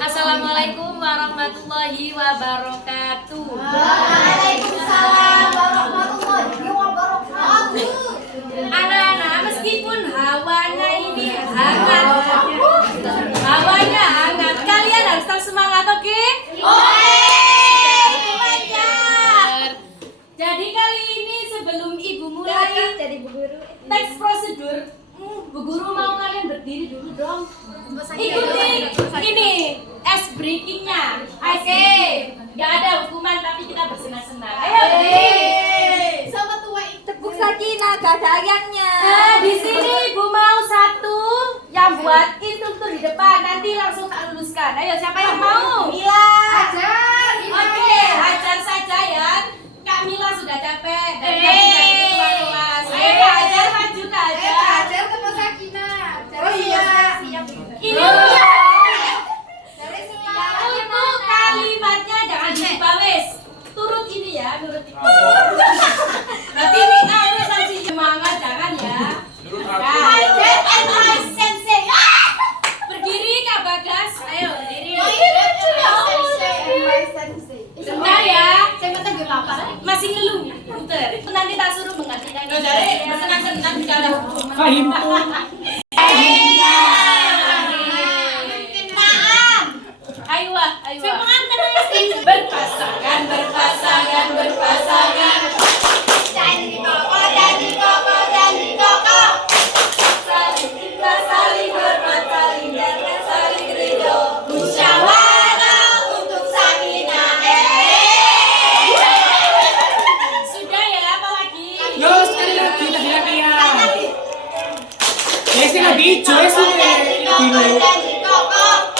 Assalamualaikum warahmatullahi wabarakatuh. Waalaikumsalam warahmatullahi wabarakatuh. Anak-anak, meskipun hawanya ini hangat, kalian harus tetap semangat, oke? Jadi kali ini sebelum ibu mulai Jadi Bu Guru. teks prosedur, Bu Guru mau kalian berdiri dulu dong. Ikuti ini ice breakingnya. Oke, nggak ada hukuman tapi kita bersenang-senang. Ayo. Sama tua tepuk sakinah gak ada ayangnya. Di sini ibu mau satu yang buat instruktur di depan, nanti langsung tak luluskan. Ayo, siapa yang mau? Mila. Ajar. Oke, ajar saja ya. Kak Mila sudah capek dan tadi jadi ketua kelas. Ayo Kak Ajar, maju Kak Ajar. Ajar tepuk sakinah. Oh iya. Ini untuk kalimatnya jangan diubah wes. Turut ini ya, nurut ini. Nanti ini kamu sanksi semangat jangan ya. Ajar and my sensei. Berdiri Kak Bagas. Ayo berdiri. Sebentar ya. Masih ngeluh. Puter. Nanti tak suruh menggantikan. Dari bersenang-senang kalau Fahim Ayo, ayo. Berpasangan, berpasangan, berpasangan. Saling cinta, saling hormat, saling jaga, saling ridho. Musyawarah untuk sakinah. Sudah ya, apa lagi? Yo, sekali lagi tadi ya. Ya, sekali lagi hijau ya sudah. Janji kokoh.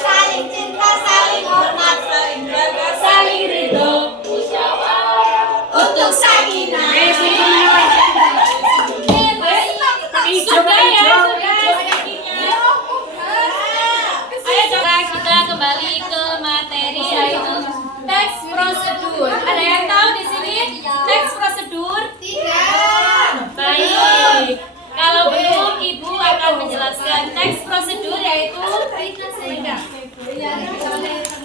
Saling cinta, saling hormat, Saling jaga, saling ridho. Musyawarah untuk sakinah. Sudah ya, sudah. Ayo coba kita kembali ke materi yaitu teks prosedur. Ada yang tahu di sini teks prosedur? Tidak. Baik. Kalau belum, Ibu akan menjelaskan teks prosedur yaitu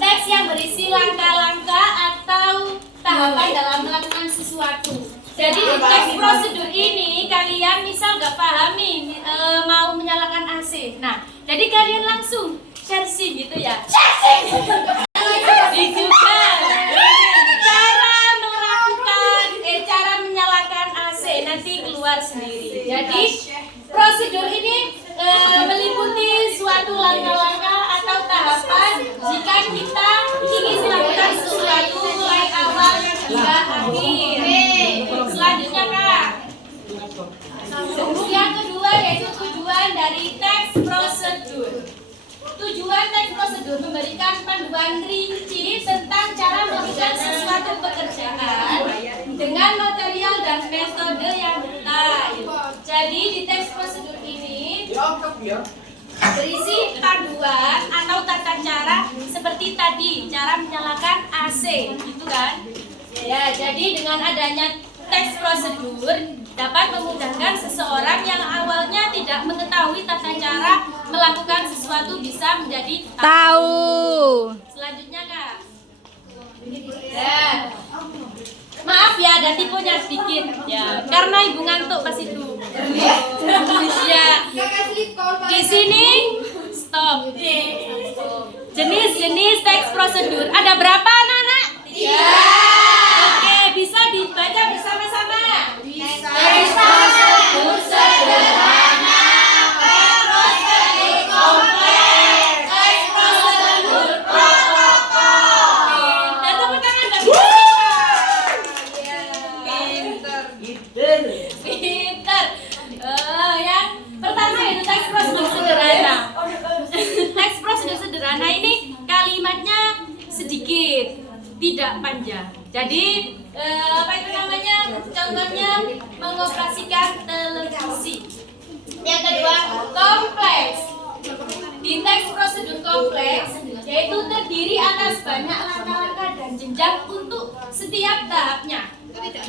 teks yang berisi langkah-langkah atau tahapan dalam melakukan sesuatu. Jadi di teks prosedur ini kalian misal nggak paham nih mau menyalakan AC. Nah, jadi kalian langsung sharing gitu ya. Di juga cara melakukan cara menyalakan AC nanti keluar sendiri. Jadi prosedur ini meliputi suatu langkah-langkah atau tahapan jika kita ingin melakukan sesuatu mulai awal hingga akhir. Selanjutnya Kak, yang kedua yaitu tujuan dari teks prosedur. Tujuan teks prosedur memberikan panduan rinci tentang cara melakukan sesuatu pekerjaan dengan material dan metode yang detail. Jadi di teks prosedur ini berisi panduan atau tata cara seperti tadi cara menyalakan AC, gitu kan? Ya, jadi dengan adanya teks prosedur dapat memudahkan seseorang yang awalnya tidak mengetahui tata cara melakukan sesuatu bisa menjadi tahu. Selanjutnya Kak. Ya. Maaf ya, ada tipunya sedikit ya, karena ibu ngantuk pas itu. Ya. Di sini stop. Jenis-jenis teks prosedur ada berapa anak-anak? 3. Oke, bisa dibaca bersama-sama. Teks prosedur sederhana, prosedur kompleks, teks prosedur protokol. Dan tepuk tangan dan pinter. Yang pertama itu teks prosedur sederhana. Teks prosedur sederhana ini kalimatnya sedikit, tidak panjang. Jadi apa itu namanya? Contohnya mengoperasikan televisi. Yang kedua, kompleks. Di teks prosedur kompleks yaitu terdiri atas banyak langkah-langkah dan jenjang untuk setiap tahapnya.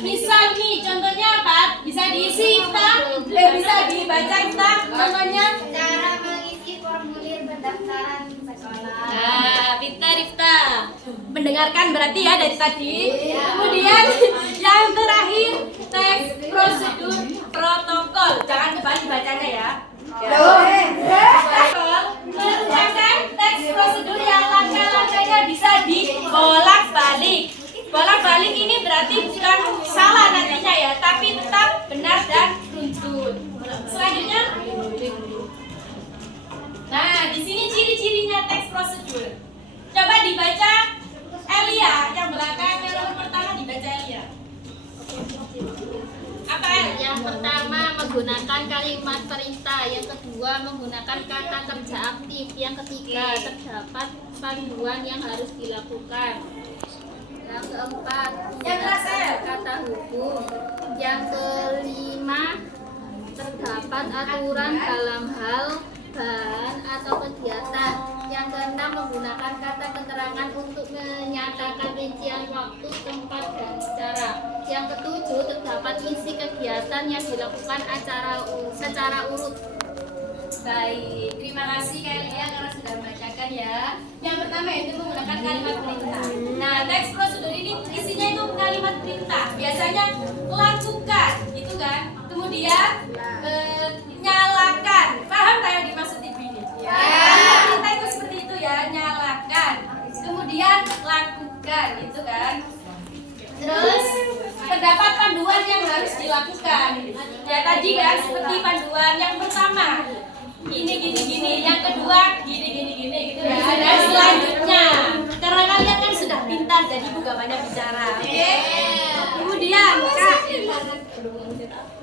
Misal nih, contohnya apa? Bisa diisi bisa dibaca kita. Contohnya Cara mengisi formulir pendaftaran sekolah. berarti ya dari tadi. Kemudian yang terakhir teks prosedur protokol. Jangan kembali bacanya ya. Merupakan teks prosedur yang langkah-langkahnya bisa dibolak-balik. Bolak-balik ini berarti bukan salah nantinya ya, tapi tetap benar dan runtut. Selanjutnya, nah di sini ciri-cirinya teks prosedur. Coba dibaca Elia, yang belakang yang nomor pertama dibaca Elia. Apa El? Yang pertama menggunakan kalimat perintah, yang kedua menggunakan kata kerja aktif, yang ketiga terdapat panduan yang harus dilakukan, yang keempat Yang keras, El. kata hukum, yang kelima terdapat aturan dalam hal bahan atau kegiatan, yang keenam menggunakan kata keterangan untuk menyatakan rincian waktu, tempat, dan cara, yang ketujuh terdapat isi kegiatan yang dilakukan secara urut. Baik, terima kasih kalian karena sudah membacakan ya. Yang pertama itu menggunakan kalimat perintah. Nah, teks prosedur ini isinya itu kalimat perintah. Biasanya lakukan, gitu kan? Kemudian nyalakan. Paham tak yang dimaksud ibu ini? Ya. Kalimat perintah itu seperti itu ya, nyalakan. Kemudian lakukan, gitu kan? Terus terdapat panduan yang harus dilakukan. Ya tadi kan seperti panduan yang pertama. Gini, yang kedua gini gitu ya. Dan selanjutnya, karena kalian kan sudah pintar jadi ibu gak banyak bicara. Oke? Kemudian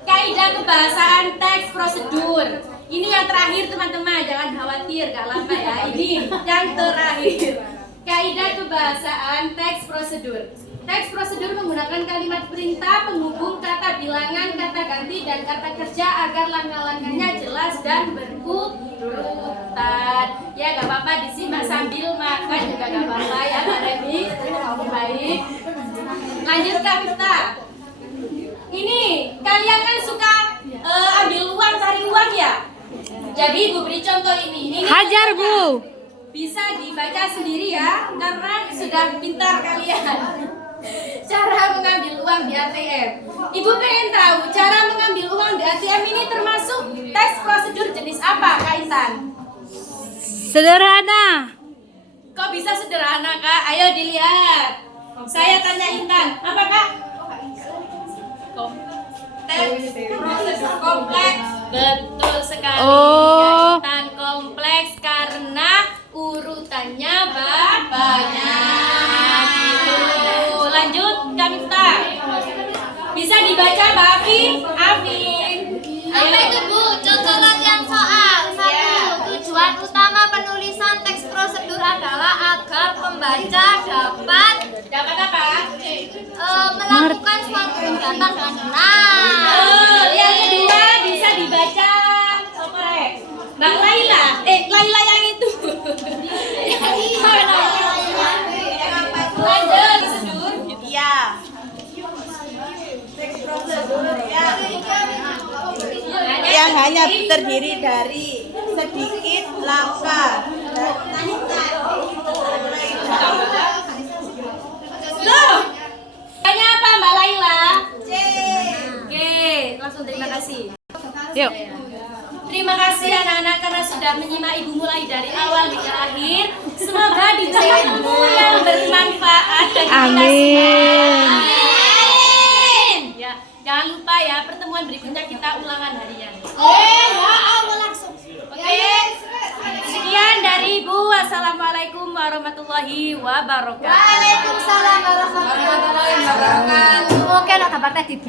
kaidah kebahasaan teks prosedur. Ini yang terakhir teman-teman, jangan khawatir, gak lama ya. Ini yang terakhir. Kaidah kebahasaan teks prosedur. Teks prosedur menggunakan kalimat perintah, penghubung, kata bilangan, kata ganti, dan kata kerja agar langkah-langkahnya jelas dan berurutan. Ya gak apa-apa disimak sambil makan juga gak apa-apa ya Mbak Remi. Baik. Lanjut Kak Miftah. Ini kalian kan suka ambil uang, cari uang ya. Jadi Ibu beri contoh ini. Hajar, Bu. Bisa dibaca sendiri ya, karena sudah pintar kalian. Cara mengambil uang di ATM. Ibu pengen tahu cara mengambil uang di ATM ini termasuk teks prosedur jenis apa, Kak Intan? Sederhana. Kok bisa sederhana, Kak? Ayo dilihat. Saya tanya Intan, apa Kak? Teks prosedur kompleks. Betul sekali. Oh. Intan kompleks karena urutannya banyak. Gitu. Lanjut, Kak Miftah. Bisa dibaca Mbak Afin? Apa itu Bu? Contoh latihan soal. 1. Tujuan utama penulisan teks prosedur adalah agar pembaca dapat apa? melakukan suatu kegiatan dengan benar. Yang kedua bisa dibaca Mbak Laila. Laila yang itu. Lanjut prosedur. Iya. Teks prosedur yang hanya terdiri dari sedikit langkah. Loh, tanya apa Mbak Laila? C. Oke, langsung terima kasih. Yuk. Terima kasih anak-anak karena sudah menyimak Ibu mulai dari awal hingga akhir. Semoga diberi ilmu yang bermanfaat bagi kita semua. Amin. Ya, jangan lupa ya pertemuan berikutnya kita ulangan harian. Oke. Sekian dari Ibu. Wassalamualaikum warahmatullahi wabarakatuh. Waalaikumsalam warahmatullahi wabarakatuh. Oke, nak dapat teh di